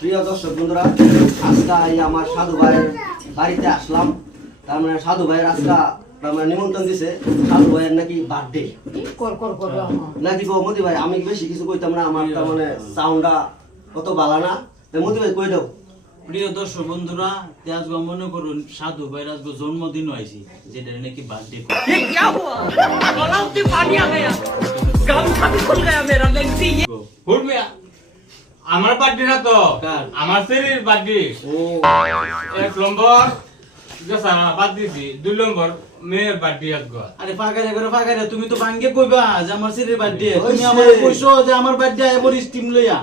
প্রিয় দর্শক বন্ধুরা, আজকে আমার সাধু ভাইয়ের বাড়িতে আসলাম। তার মানে সাধু ভাইয়ের আজকে নিমন্ত্রণ দিছে। সাধু ভাইয়ের নাকি বার্থডে নাকি গো মতি ভাই? আমি বেশি কিছু কইতাম না, আমার তার মানে সাউন্ডটা কত ভালো না। মতি ভাই কই দাও। প্রিয় দর্শক বন্ধুরা, আজকে মনে করুন সাধু ভাইয়ের আজকে জন্মদিন হয়েছে, যেটা নাকি বার্থডে। আমার বার্থডে না তো, আমার শরীর বার্থডে। এক নম্বর বাদ দিছি, 2 নম্বর মেয়ের বার্থডে আজকে। আরে ফাঁকারে করে ফাঁকারে, তুমি তো ভাঙ্গে কইবা যে আমার সিরির বার্থডে। তুমি আমারে কইছো যে আমার বার্থডে এমন স্টিম লইয়া।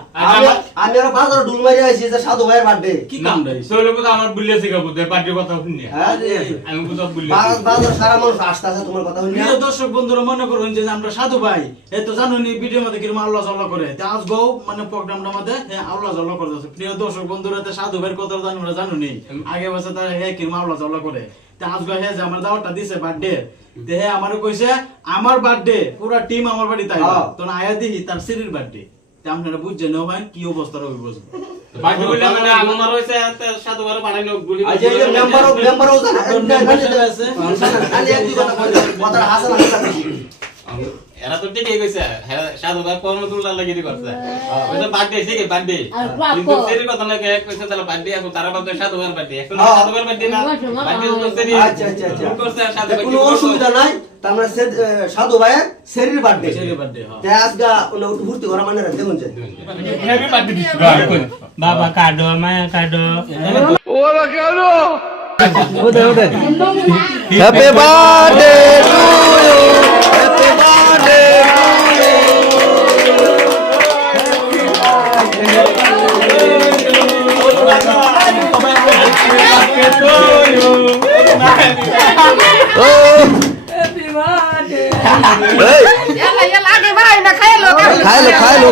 আমি আর বাজার ঢুল মারি আইছি যে সাধু ভাইয়ের বার্থডে। কি কাম দাই? চলে কথা আমার বুলিয়েছে কা বুঝে বার্থডে কথা শুনি। আমি কথা বুলিয়ে। বাজার সারা মানুষ আসতে আছে তোমার কথা শুনি। প্রিয় দর্শক বন্ধুরা, মনে করুন যে আমরা সাধু ভাই এ তো জানুনি ভিডিওর মধ্যে কিরকম আল্লাহ জাল্লাহ করে। তে আজগো মানে প্রোগ্রামটার মধ্যে আল্লাহ জাল্লাহ করতেছে। প্রিয় দর্শক বন্ধুরা, তে সাধু ভাইয়ের কথা আমরা জানুনি। আগে বছর তার কিরকম আল্লাহ জাল্লাহ করে। তে আজগো হে যে আমার দাওয়াতটা দিছে বার্থডে, তে হে আমারে কইছে আমার বার্থডে পুরো টিম আমার বাড়িতে আইবা। তো না আয়া দেখি তার সিরির বার্থডে। তে আপনারা বুঝছেন না ভাই কি অবস্থা হবে বুঝবেন। বার্থডে বলে মানে আমার হইছে সাধু ভাইয়ের বানাইলো গুলি। আজ এই যে মেম্বারও জানা আছে খালি এক দুই কথা কইলো কথা হাসা লাগা। এরা তো ঠিকই কইছে, সাধু ভাই কর্মতুল্লাহ লাগিয়ে করছে। ওইটা বার্থডে ঠিক আছে বার্থডে, কিন্তু সেরি কথা না কইছে তাহলে বার্থডে এখন তারা ভাবে সাধু ভাইয়ের বার্থডে। এখন সাধু ভাইয়ের বার্থডে না, বার্থডে তো সেরি। আচ্ছা আচ্ছা আচ্ছা করছে সাধু ভাই, কোনো অসুবিধা নাই। তার মানে সাধু ভাইয়ের সেরির বার্থডে। সিরির বার্থডে হ্যাঁ। তে আজগা ওনা ভর্তি করা মানে দেখুন যে হ্যাপি বার্থডে দিছো বাবা কাটো মায়া কাটো। Happy birthday to you, happy birthday খাই লো